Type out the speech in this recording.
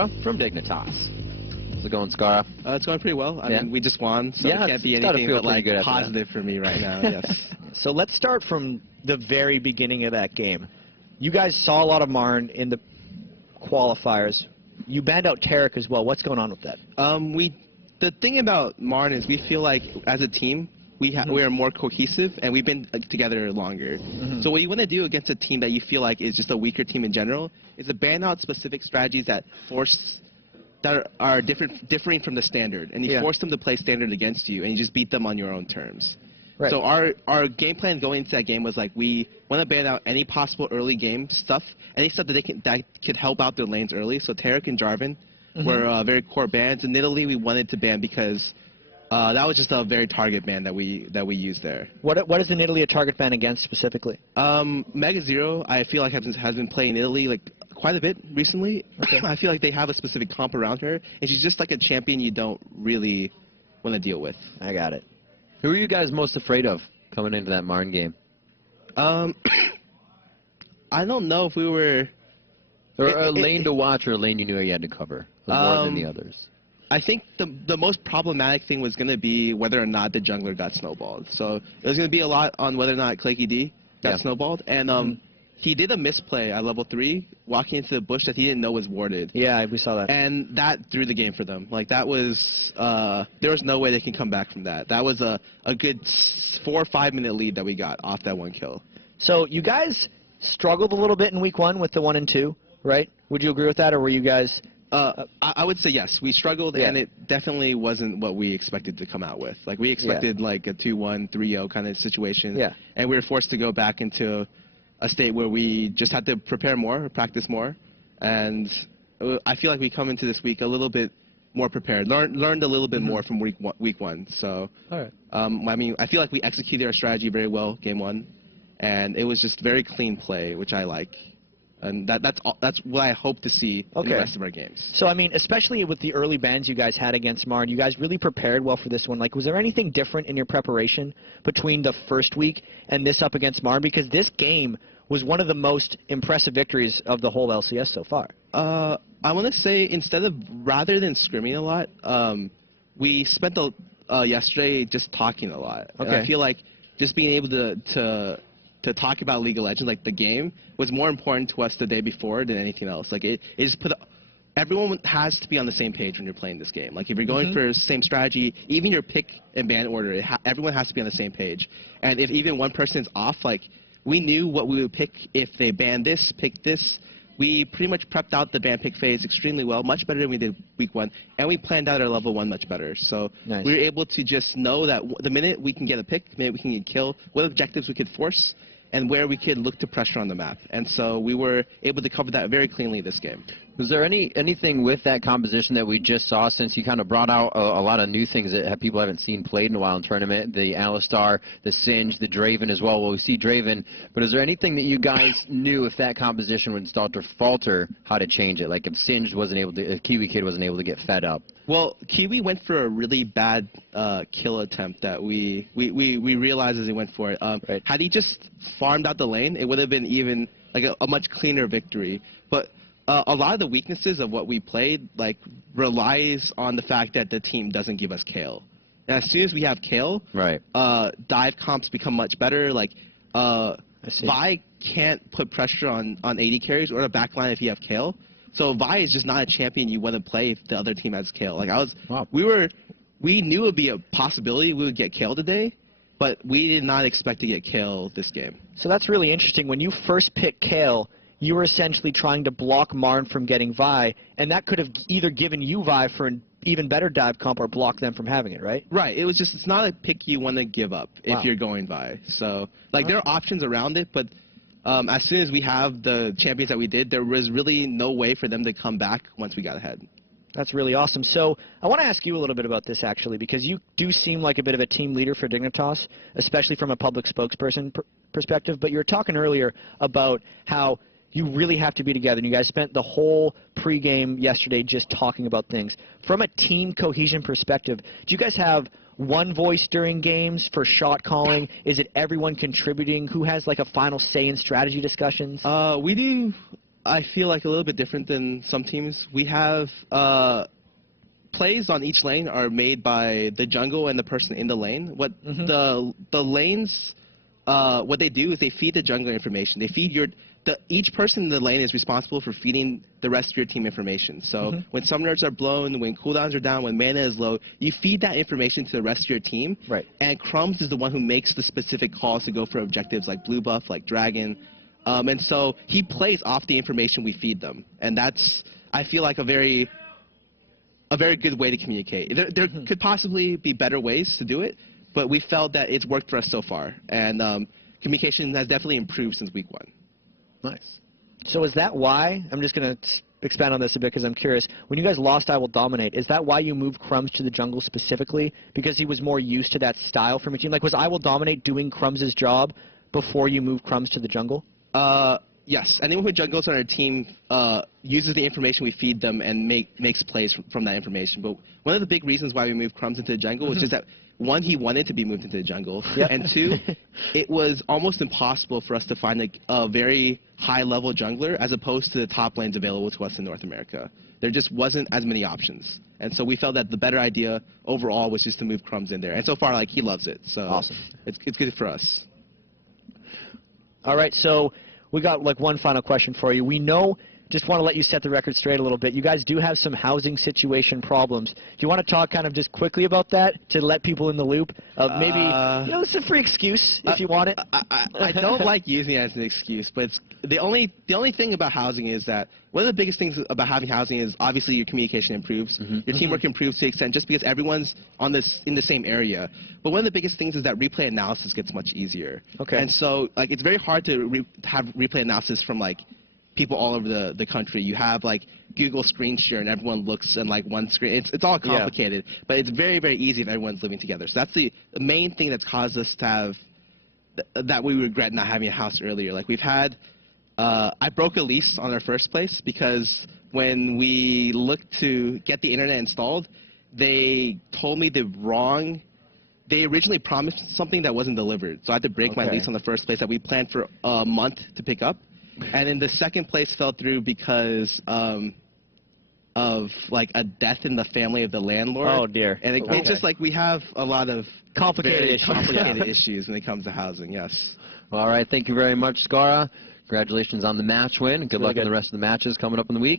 Scarra from Dignitas. How's it going, Scarra? It's going pretty well. I mean, we just won, so yeah, it can't be anything but like positive for me right now. Yes. So let's start from the very beginning of that game. You guys saw a lot of Marn in the qualifiers. You banned out Tarek as well. What's going on with that? The thing about Marn is we feel like as a team we are more cohesive and we've been together longer. So what you want to do against a team that you feel like is just a weaker team in general is to ban out specific strategies that are differing from the standard, and you force them to play standard against you, and you just beat them on your own terms. Right. So our game plan going into that game was like we want to ban out any possible early game stuff, any stuff that could help out their lanes early. So Tarek and Jarvan were very core bans, and Italy we wanted to ban because that was just a very target ban that we used there. What is in Italy a target ban against specifically? Mega Zero I feel like has been playing Italy like quite a bit recently. I feel like they have a specific comp around her, and she's just like a champion you don't really want to deal with. I got it. Who are you guys most afraid of coming into that Marn game? I don't know if we were... Or a lane to watch or a lane you knew you had to cover more than the others? I think the most problematic thing was going to be whether or not the jungler got snowballed. So it was going to be a lot on whether or not Claky D got snowballed. And he did a misplay at level 3, walking into the bush that he didn't know was warded. Yeah, we saw that. And that threw the game for them. Like, that was... there was no way they can come back from that. That was a good 4 or 5 minute lead that we got off that one kill. So you guys struggled a little bit in week 1 with the 1 and 2, right? Would you agree with that, or were you guys... I would say yes. We struggled, and it definitely wasn't what we expected to come out with. Like, we expected like a 2-1, 3-0 kind of situation. Yeah. And we were forced to go back into a state where we just had to prepare more, practice more, and I feel like we come into this week a little bit more prepared, learned a little bit more from week one. So, I mean, I feel like we executed our strategy very well game 1, and it was just very clean play, which I like. And that's what I hope to see in the rest of our games. So, I mean, especially with the early bans you guys had against Marn, you guys really prepared well for this one. Like, was there anything different in your preparation between the first week and this up against Marn? Because this game was one of the most impressive victories of the whole LCS so far. I want to say rather than scrimming a lot, we spent yesterday just talking a lot. Okay. And I feel like just being able to talk about League of Legends, like the game, was more important to us the day before than anything else. Like it just everyone has to be on the same page when you're playing this game. Like if you're going for the same strategy, even your pick and ban order, everyone has to be on the same page. And if even one person's off, like we knew what we would pick if they banned this, pick this. We pretty much prepped out the ban pick phase extremely well, much better than we did week 1, and we planned out our level 1 much better. So we were able to just know that the minute we can get a pick, the minute we can get a kill, what objectives we could force, and where we could look to pressure on the map. And so we were able to cover that very cleanly this game. Was there anything with that composition that we just saw, since you kind of brought out a lot of new things that people haven't seen played in a while in tournament, the Alistar, the Singe, the Draven as well? Well, we see Draven, but is there anything that you guys knew if that composition would start to falter, how to change it? Like if Singe wasn't able to, if Kiwi Kid wasn't able to get fed up? Well, Kiwi went for a really bad kill attempt that we realized as he went for it. Had he just farmed out the lane, it would have been even like a much cleaner victory. But a lot of the weaknesses of what we played like relies on the fact that the team doesn't give us Kale. And as soon as we have Kale, dive comps become much better. Like Vi can't put pressure on AD carries or the backline if you have Kale. So Vi is just not a champion you want to play if the other team has Kale. Like we knew it would be a possibility we would get Kale today, but we did not expect to get Kale this game. So that's really interesting. When you first picked Kale, you were essentially trying to block Marn from getting Vi, and that could have either given you Vi for an even better dive comp or block them from having it, right? Right. It was just, it's not a pick you want to give up if you're going Vi. So, like, there are options around it, but as soon as we have the champions that we did, there was really no way for them to come back once we got ahead. That's really awesome. So I want to ask you a little bit about this, actually, because you do seem like a bit of a team leader for Dignitas, especially from a public spokesperson perspective. But you were talking earlier about how you really have to be together, and you guys spent the whole pregame yesterday just talking about things. From a team cohesion perspective, do you guys have one voice during games for shot calling? Is it everyone contributing? Who has like a final say in strategy discussions? We do. I feel like a little bit different than some teams. We have plays on each lane are made by the jungle and the person in the lane. What the lanes, what they do is they feed the jungler information. They feed each person in the lane is responsible for feeding the rest of your team information. So when summoners are blown, when cooldowns are down, when mana is low, you feed that information to the rest of your team. Right. And Crumbs is the one who makes the specific calls to go for objectives like blue buff, like dragon. And so he plays off the information we feed them. And that's, I feel like, a very good way to communicate. There could possibly be better ways to do it, but we felt that it's worked for us so far. And communication has definitely improved since week 1. Nice. So is that why, I'm just going to expand on this a bit because I'm curious, when you guys lost I Will Dominate, is that why you moved Crumbs to the jungle specifically? Because he was more used to that style from your team? Like, was I Will Dominate doing Crumbs' job before you moved Crumbs to the jungle? Yes. Anyone who jungles on our team uses the information we feed them and makes plays from that information. But one of the big reasons why we moved Crumbs into the jungle was just that, one, he wanted to be moved into the jungle, and two, it was almost impossible for us to find a very high-level jungler as opposed to the top lanes available to us in North America. There just wasn't as many options. And so we felt that the better idea overall was just to move Crumbs in there. And so far, like, he loves it. So awesome. It's good for us. All right, so we got like one final question for you. We know, just want to let you set the record straight a little bit. You guys do have some housing situation problems. Do you want to talk kind of just quickly about that to let people in the loop? Maybe, you know, it's a free excuse if you want it. I don't like using it as an excuse, but it's, the only thing about housing is that one of the biggest things about having housing is obviously your communication improves, your teamwork improves to the extent just because everyone's in the same area. But one of the biggest things is that replay analysis gets much easier. Okay. And so like it's very hard to have replay analysis from like people all over the country. You have like Google screen share and everyone looks in like one screen. It's all complicated, but it's very, very easy if everyone's living together. So that's the main thing that's caused us to have that we regret not having a house earlier. Like we've had, I broke a lease on our first place because when we looked to get the internet installed, they told me they originally promised something that wasn't delivered. So I had to break my lease on the first place that we planned for a month to pick up. And then the second place fell through because of like a death in the family of the landlord. Oh dear. And it's just like we have a lot of complicated issues when it comes to housing. Yes. All right. Thank you very much, Scarra. Congratulations on the match win. Good luck in the rest of the matches coming up in the week.